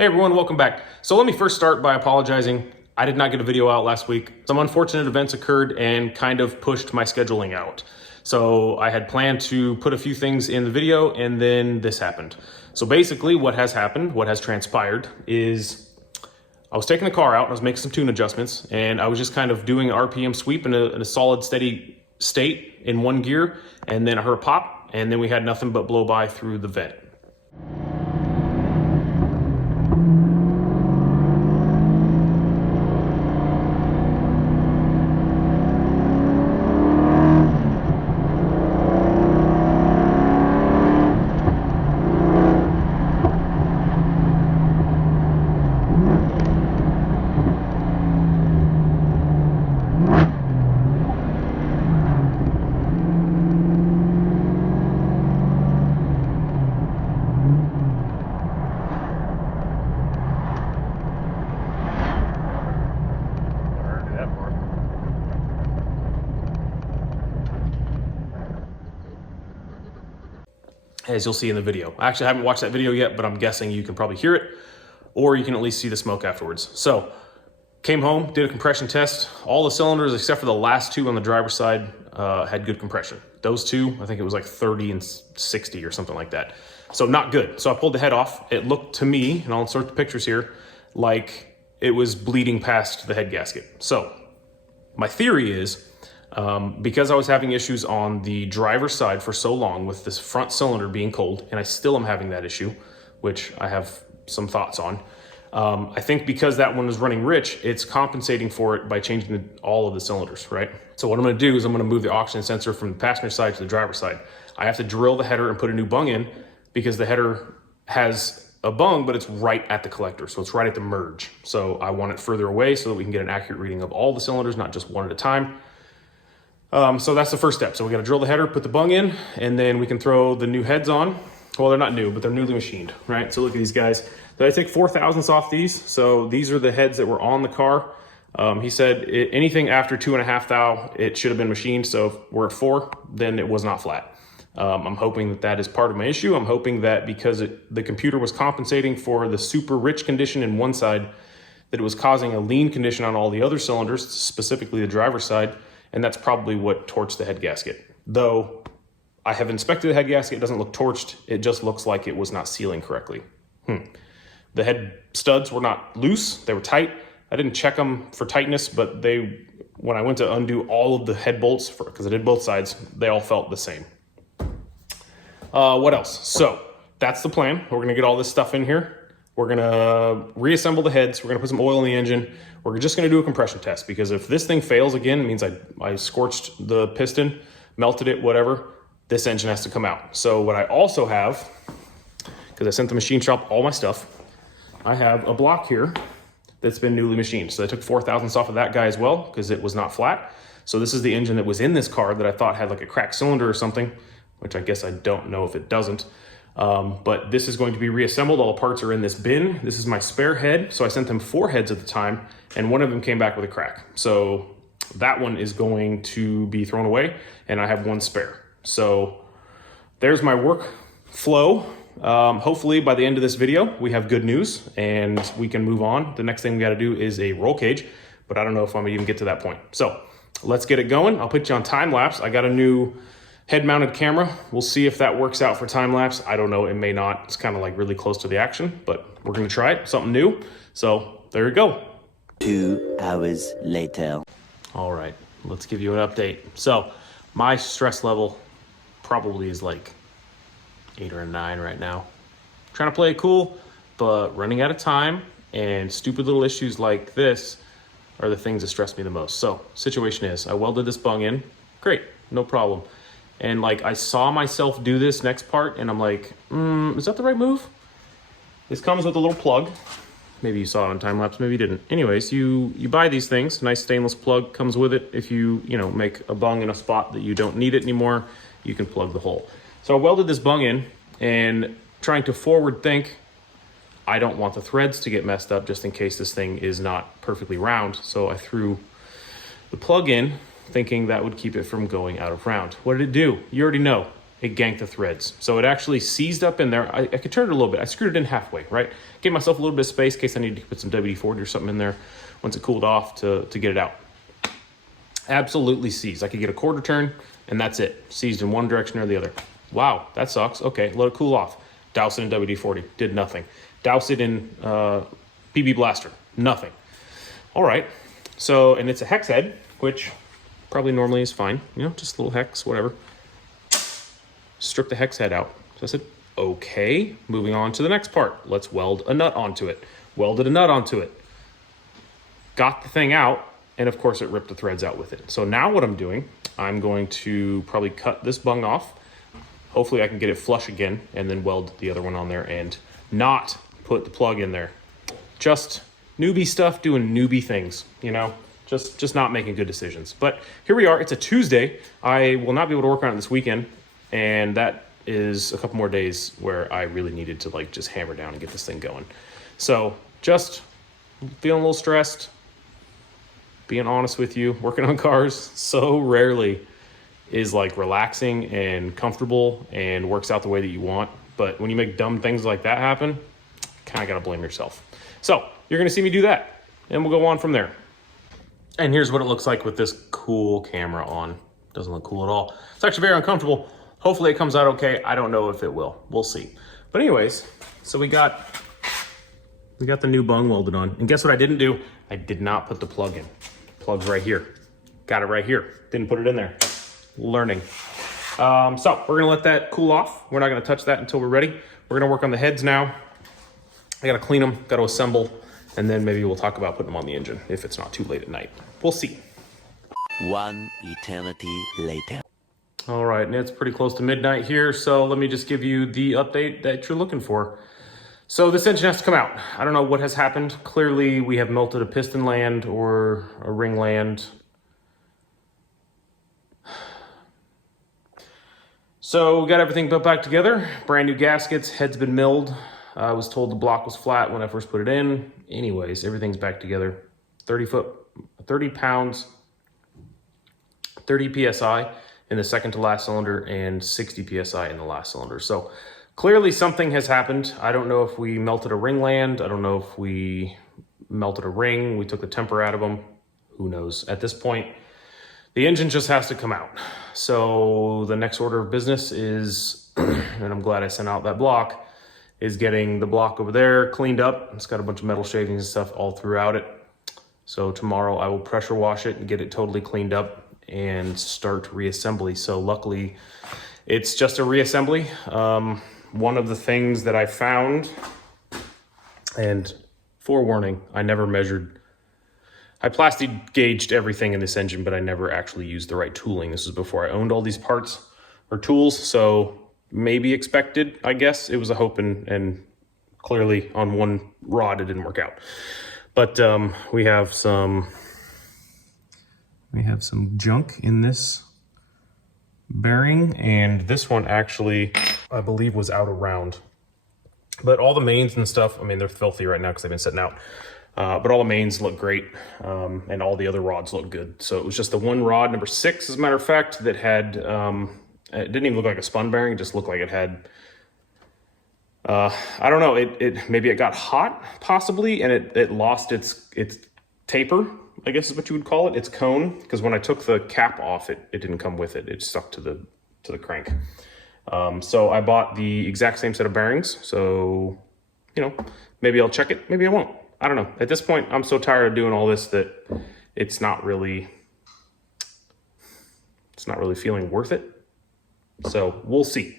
Hey everyone, welcome back. So let me first start by apologizing. I did not get a video out last week. Some unfortunate events occurred and kind of pushed my scheduling out. So I had planned to put a few things in the video and then this happened. So basically what has happened, what has transpired is I was taking the car out, I was making some tune adjustments, and I was just kind of doing an RPM sweep in a solid steady state in one gear, and then I heard a pop, and then we had nothing but blow by through the vent. As you'll see in the video. I actually haven't watched that video yet, but I'm guessing you can probably hear it, or you can at least see the smoke afterwards. So, came home, did a compression test. All the cylinders, except for the last two on the driver's side, had good compression. Those two, I think it was like 30 and 60 or something like that. So not good. So I pulled the head off. It looked to me, and I'll insert the pictures here, like it was bleeding past the head gasket. So my theory is, because I was having issues on the driver's side for so long with this front cylinder being cold, and I still am having that issue, which I have some thoughts on. I think because that one is running rich, it's compensating for it by changing all of the cylinders, right? So what I'm gonna do is I'm gonna move the oxygen sensor from the passenger side to the driver's side. I have to drill the header and put a new bung in because the header has a bung, but it's right at the collector. So it's right at the merge. So I want it further away so that we can get an accurate reading of all the cylinders, not just one at a time. So that's the first step. So we got to drill the header, put the bung in, and then we can throw the new heads on. Well, they're not new, but they're newly machined, right? So look at these guys. Did I take 4/1000ths off these? So these are the heads that were on the car. He said anything after 2.5 thou, it should have been machined. So if we're at 4, then it was not flat. I'm hoping that is part of my issue. I'm hoping that because the computer was compensating for the super rich condition in one side, that it was causing a lean condition on all the other cylinders, specifically the driver's side. And that's probably what torched the head gasket. Though I have inspected the head gasket, it doesn't look torched. It just looks like it was not sealing correctly. The head studs were not loose, they were tight. I didn't check them for tightness, but when I went to undo all of the head bolts, because I did both sides, they all felt the same. What else? So that's the plan. We're gonna get all this stuff in here. We're gonna reassemble the heads. We're gonna put some oil in the engine. We're just gonna do a compression test because if this thing fails again, it means I scorched the piston, melted it, whatever, this engine has to come out. So what I also have, because I sent the machine shop all my stuff, I have a block here that's been newly machined. So I took 4/1000ths off of that guy as well because it was not flat. So this is the engine that was in this car that I thought had like a cracked cylinder or something, which I guess I don't know if it doesn't. But this is going to be reassembled. All the parts are in this bin. This is my spare head. So I sent them 4 heads at the time, and one of them came back with a crack. So that one is going to be thrown away, and I have 1 spare. So there's my work flow. Hopefully by the end of this video, we have good news and we can move on. The next thing we got to do is a roll cage, but I don't know if I'm gonna even get to that point. So let's get it going. I'll put you on time lapse. I got a new head-mounted camera. We'll see if that works out for time-lapse. I don't know, it may not. It's kind of like really close to the action, but we're gonna try it, something new. So there we go. 2 hours later. All right, let's give you an update. So my stress level probably is like 8 or a 9 right now. I'm trying to play it cool, but running out of time and stupid little issues like this are the things that stress me the most. So situation is, I welded this bung in, great, no problem. And like, I saw myself do this next part and I'm like, is that the right move? This comes with a little plug. Maybe you saw it on time lapse, maybe you didn't. Anyways, you buy these things, nice stainless plug comes with it. If you make a bung in a spot that you don't need it anymore, you can plug the hole. So I welded this bung in and trying to forward think, I don't want the threads to get messed up just in case this thing is not perfectly round. So I threw the plug in thinking that would keep it from going out of round. What did it do? You already know. it ganked the threads. So it actually seized up in there. I could turn it a little bit. I screwed it in halfway, right? Gave myself a little bit of space in case I needed to put some WD-40 or something in there once it cooled off to get it out. Absolutely seized. I could get a quarter turn and that's it. Seized in one direction or the other. Wow, that sucks. Okay, let it cool off. Douse it in WD-40, did nothing. Douse it in BB Blaster, nothing. All right, so, and it's a hex head, which probably normally is fine. You know, just a little hex, whatever. Strip the hex head out. So I said, okay, moving on to the next part. Let's weld a nut onto it. Welded a nut onto it. Got the thing out, and of course it ripped the threads out with it. So now what I'm doing, I'm going to probably cut this bung off. Hopefully I can get it flush again and then weld the other one on there and not put the plug in there. Just newbie stuff, doing newbie things, you know, just not making good decisions. But here we are, it's a Tuesday. I will not be able to work on it this weekend. And that is a couple more days where I really needed to like just hammer down and get this thing going. So just feeling a little stressed, being honest with you, working on cars so rarely is like relaxing and comfortable and works out the way that you want. But when you make dumb things like that happen, kind of got to blame yourself. So you're going to see me do that and we'll go on from there. And here's what it looks like with this cool camera on. Doesn't look cool at all. It's actually very uncomfortable. Hopefully it comes out okay. I don't know if it will. We'll see. But anyways, so we got the new bung welded on. And guess what I didn't do? I did not put the plug in. Plug's right here. Got it right here. Didn't put it in there. Learning. So we're gonna let that cool off. We're not gonna touch that until we're ready. We're gonna work on the heads now. I gotta clean them, gotta assemble, and then maybe we'll talk about putting them on the engine if it's not too late at night. We'll see. One eternity later. All right, and it's pretty close to midnight here, so let me just give you the update that you're looking for. So this engine has to come out. I don't know what has happened. Clearly we have melted a piston land or a ring land. So we got everything built back together. Brand new gaskets, head's been milled. I was told the block was flat when I first put it in. Anyways, everything's back together. 30 pounds, 30 PSI in the second to last cylinder and 60 PSI in the last cylinder. So clearly something has happened. I don't know if we melted a ring land. I don't know if we melted a ring. We took the temper out of them. Who knows? At this point, the engine just has to come out. So the next order of business is, and I'm glad I sent out that block, is getting the block over there cleaned up. It's got a bunch of metal shavings and stuff all throughout it. So tomorrow I will pressure wash it and get it totally cleaned up and start reassembly. So luckily it's just a reassembly. One of the things that I found, and forewarning, I never measured, I plastic gauged everything in this engine, but I never actually used the right tooling. This is before I owned all these parts or tools. So maybe expected, I guess. It was a hope, and clearly on one rod it didn't work out. But we have some junk in this bearing, and this one actually, I believe, was out around. But all the mains and stuff, I mean, they're filthy right now because they've been sitting out. But all the mains look great, and all the other rods look good. So it was just the one rod, number 6, as a matter of fact, that had, it didn't even look like a spun bearing. It just looked like it had, I don't know, maybe it got hot, possibly, and it lost its taper, I guess is what you would call it, its cone, because when I took the cap off, it didn't come with it. It stuck to the crank. So I bought the exact same set of bearings. So, you know, maybe I'll check it, maybe I won't. I don't know. At this point, I'm so tired of doing all this that it's not really feeling worth it. So we'll see.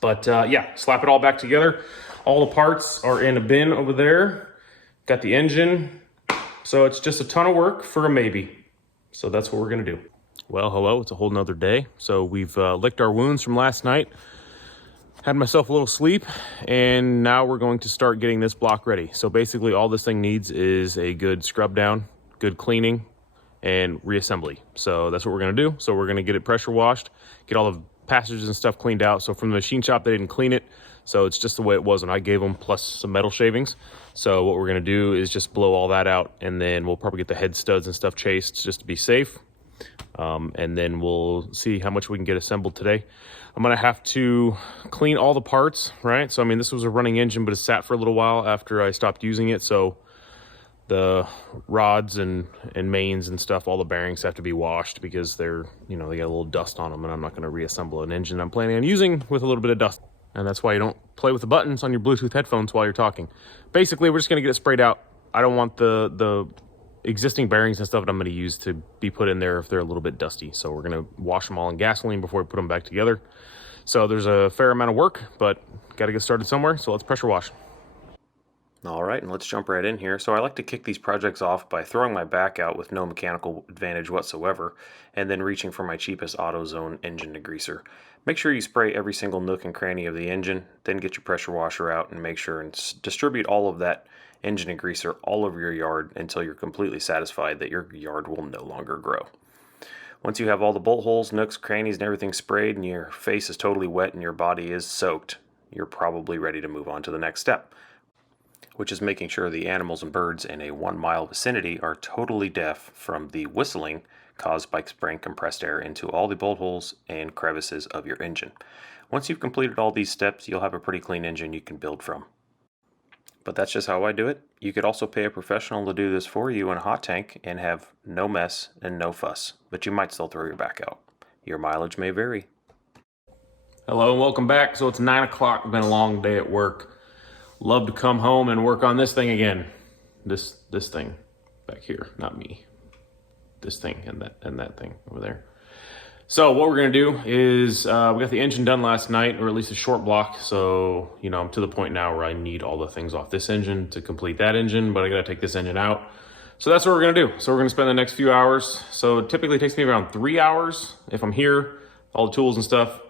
But yeah, slap it all back together. All the parts are in a bin over there. Got the engine. So it's just a ton of work for a maybe. So that's what we're gonna do. Well, hello, it's a whole nother day. So we've licked our wounds from last night. Had myself a little sleep, and now we're going to start getting this block ready. So basically all this thing needs is a good scrub down, good cleaning, and reassembly. So that's what we're gonna do. So we're gonna get it pressure washed, get all the passages and stuff cleaned out. So from the machine shop, they didn't clean it. So it's just the way it was when I gave them, plus some metal shavings. So what we're gonna do is just blow all that out, and then we'll probably get the head studs and stuff chased just to be safe. and then we'll see how much we can get assembled today. I'm gonna have to clean all the parts, right? So I mean, this was a running engine, but it sat for a little while after I stopped using it. So the rods and mains and stuff, all the bearings have to be washed because they're, they got a little dust on them, and I'm not gonna reassemble an engine I'm planning on using with a little bit of dust. And that's why you don't play with the buttons on your Bluetooth headphones while you're talking. Basically, we're just gonna get it sprayed out. I don't want the existing bearings and stuff that I'm gonna use to be put in there if they're a little bit dusty. So we're gonna wash them all in gasoline before we put them back together. So there's a fair amount of work, but gotta get started somewhere. So let's pressure wash. All right, and let's jump right in here. So I like to kick these projects off by throwing my back out with no mechanical advantage whatsoever, and then reaching for my cheapest AutoZone engine degreaser. Make sure you spray every single nook and cranny of the engine, then get your pressure washer out and make sure and distribute all of that engine degreaser all over your yard until you're completely satisfied that your yard will no longer grow. Once you have all the bolt holes, nooks, crannies, and everything sprayed, and your face is totally wet and your body is soaked, you're probably ready to move on to the next step, which is making sure the animals and birds in a 1 mile vicinity are totally deaf from the whistling caused by spraying compressed air into all the bolt holes and crevices of your engine. Once you've completed all these steps, you'll have a pretty clean engine you can build from. But that's just how I do it. You could also pay a professional to do this for you in a hot tank and have no mess and no fuss, but you might still throw your back out. Your mileage may vary. Hello and welcome back. So it's 9 o'clock, been a long day at work. Love to come home and work on this thing again. This thing back here, not me. This thing and that thing over there. So what we're gonna do is we got the engine done last night, or at least a short block. So I'm to the point now where I need all the things off this engine to complete that engine, but I gotta take this engine out. So that's what we're gonna do. So we're gonna spend the next few hours. So it typically takes me around 3 hours if I'm here, all the tools and stuff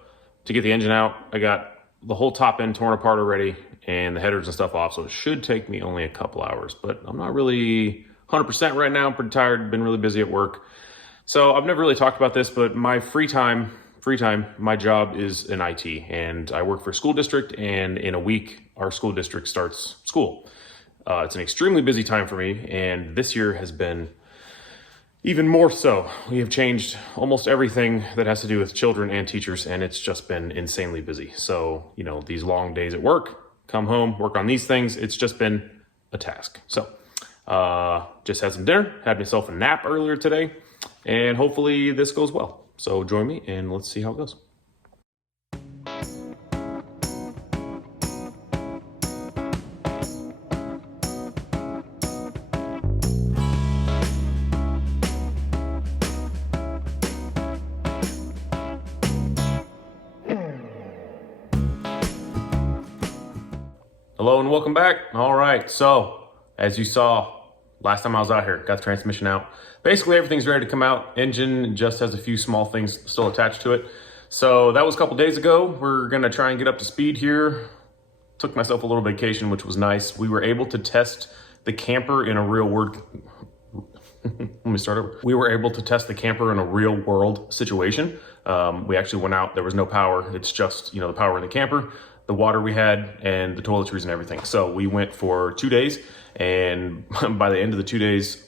to get the engine out. I got the whole top end torn apart already and the headers and stuff off, so it should take me only a couple hours, but I'm not really 100% right now. I'm pretty tired, been really busy at work. So I've never really talked about this, but my free time, my job is in IT, and I work for a school district, and in a week, our school district starts school. It's an extremely busy time for me, and this year has been even more so. We have changed almost everything that has to do with children and teachers, and it's just been insanely busy. So, these long days at work, come home, work on these things, it's just been a task. So, just had some dinner, had myself a nap earlier today, and hopefully this goes well. So join me and let's see how it goes. Hello and welcome back. All right, so as you saw last time I was out here, got the transmission out. Basically everything's ready to come out. Engine just has a few small things still attached to it. So that was a couple days ago. We're gonna try and get up to speed here. Took myself a little vacation, which was nice. We were able to test the camper in a real world. Let me start over. We were able to test the camper in a real world situation. We actually went out, there was no power. It's just, the power in the camper, the water we had, and the toiletries and everything. So we went for 2 days, and by the end of the 2 days,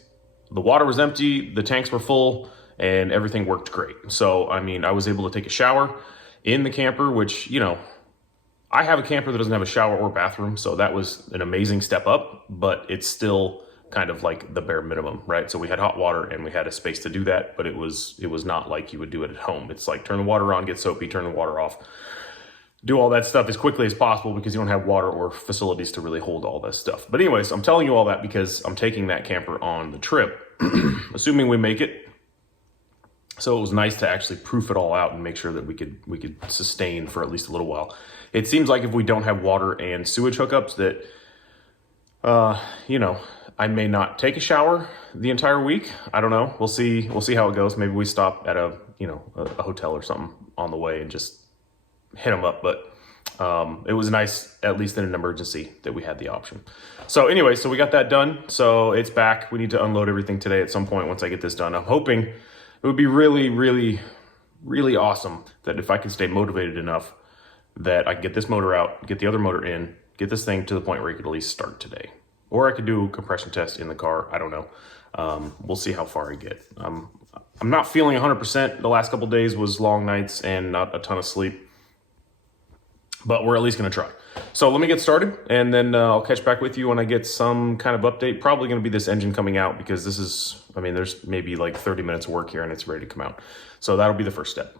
the water was empty, the tanks were full, and everything worked great. So, I was able to take a shower in the camper, which, I have a camper that doesn't have a shower or bathroom, so that was an amazing step up, but it's still kind of like the bare minimum, right? So we had hot water and we had a space to do that, but it was not like you would do it at home. It's like turn the water on, get soapy, turn the water off. Do all that stuff as quickly as possible because you don't have water or facilities to really hold all this stuff. But anyways, I'm telling you all that because I'm taking that camper on the trip, assuming we make it. So it was nice to actually proof it all out and make sure that we could sustain for at least a little while. It seems like if we don't have water and sewage hookups that, I may not take a shower the entire week. I don't know. We'll see how it goes. Maybe we stop at a hotel or something on the way and just hit them up. But it was nice, at least in an emergency, that we had the option. So anyway, so we got that done. So it's back. We need to unload everything today at some point once I get this done. I'm hoping it would be really, really, really awesome that if I can stay motivated enough that I can get this motor out, get the other motor in, get this thing to the point where it could at least start today. Or I could do a compression test in the car. I don't know. We'll see how far I get. I'm not feeling 100%. The last couple days was long nights and not a ton of sleep, but we're at least gonna try. So let me get started, and then I'll catch back with you when I get some kind of update. Probably gonna be this engine coming out, because this is, I mean, there's maybe like 30 minutes of work here and it's ready to come out. So that'll be the first step.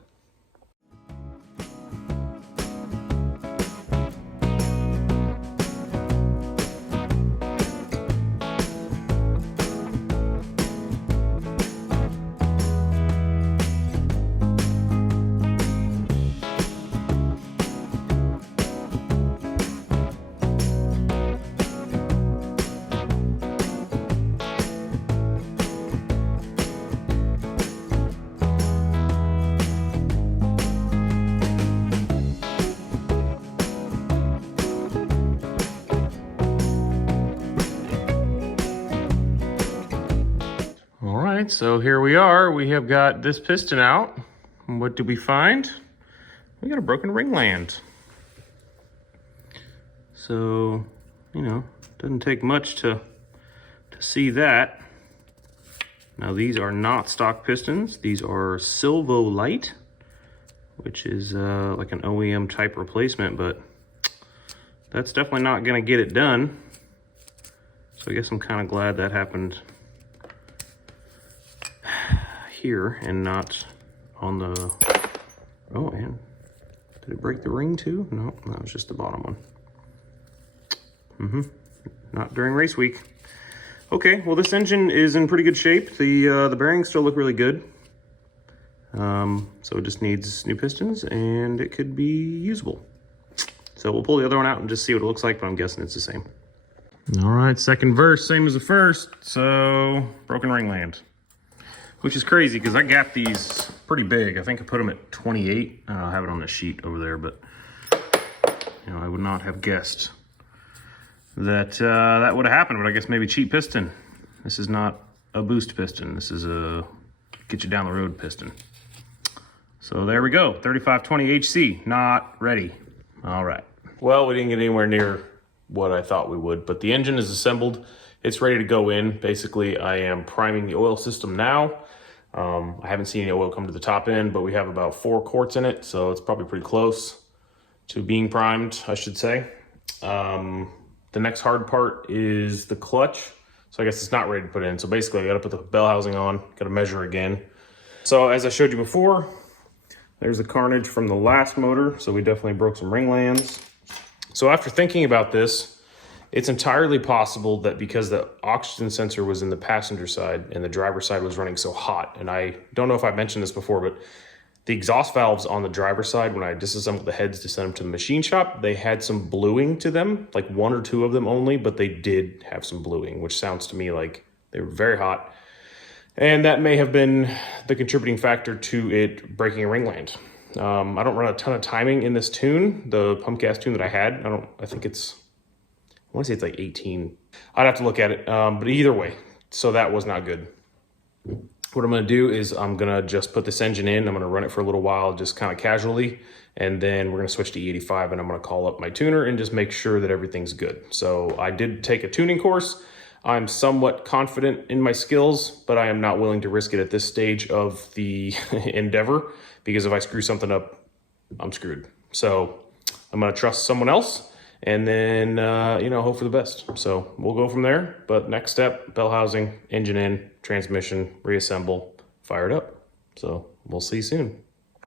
So here we are. We have got this piston out. What did we find? We got a broken ringland. So, you know, doesn't take much to see that. Now these are not stock pistons. These are Silvo Light, which is like an OEM type replacement, but that's definitely not gonna get it done. So I guess I'm kind of glad that happened here and not on the, oh, and did it break the ring too? No, that was just the bottom one. Not during race week. Okay, well, this engine is in pretty good shape. The bearings still look really good. So it just needs new pistons and it could be usable. So we'll pull the other one out and just see what it looks like, but I'm guessing it's the same. All right, second verse, same as the first. So broken ringland. Which is crazy because I gapped these pretty big. I think I put them at 28. I have it on the sheet over there, but you know, I would not have guessed that that would have happened, but I guess maybe cheap piston. This is not a boost piston. This is a get you down the road piston. So there we go, 3520 HC, not ready. All right. Well, we didn't get anywhere near what I thought we would, but the engine is assembled. It's ready to go in. Basically, I am priming the oil system now. I haven't seen any oil come to the top end, but we have about 4 quarts in it, so it's probably pretty close to being primed, I should say. The next hard part is the clutch. So I guess it's not ready to put in. So basically I gotta put the bell housing on, gotta measure again. So as I showed you before, there's the carnage from the last motor. So we definitely broke some ringlands. So after thinking about this, it's entirely possible that because the oxygen sensor was in the passenger side and the driver's side was running so hot, and I don't know if I mentioned this before, but the exhaust valves on the driver's side, when I disassembled the heads to send them to the machine shop, they had some bluing to them, like 1 or 2 of them only, but they did have some bluing, which sounds to me like they were very hot. And that may have been the contributing factor to it breaking a ringland. I don't run a ton of timing in this tune, the pump gas tune that I had. I think it's, I want to say it's like 18. I'd have to look at it, but either way, so that was not good. What I'm going to do is I'm going to just put this engine in. I'm going to run it for a little while, just kind of casually, and then we're going to switch to E85, and I'm going to call up my tuner and just make sure that everything's good. So I did take a tuning course. I'm somewhat confident in my skills, but I am not willing to risk it at this stage of the endeavor, because if I screw something up, I'm screwed. So I'm going to trust someone else. And then, you know, hope for the best. So we'll go from there. But next step, bell housing, engine in, transmission, reassemble, fire it up. So we'll see you soon.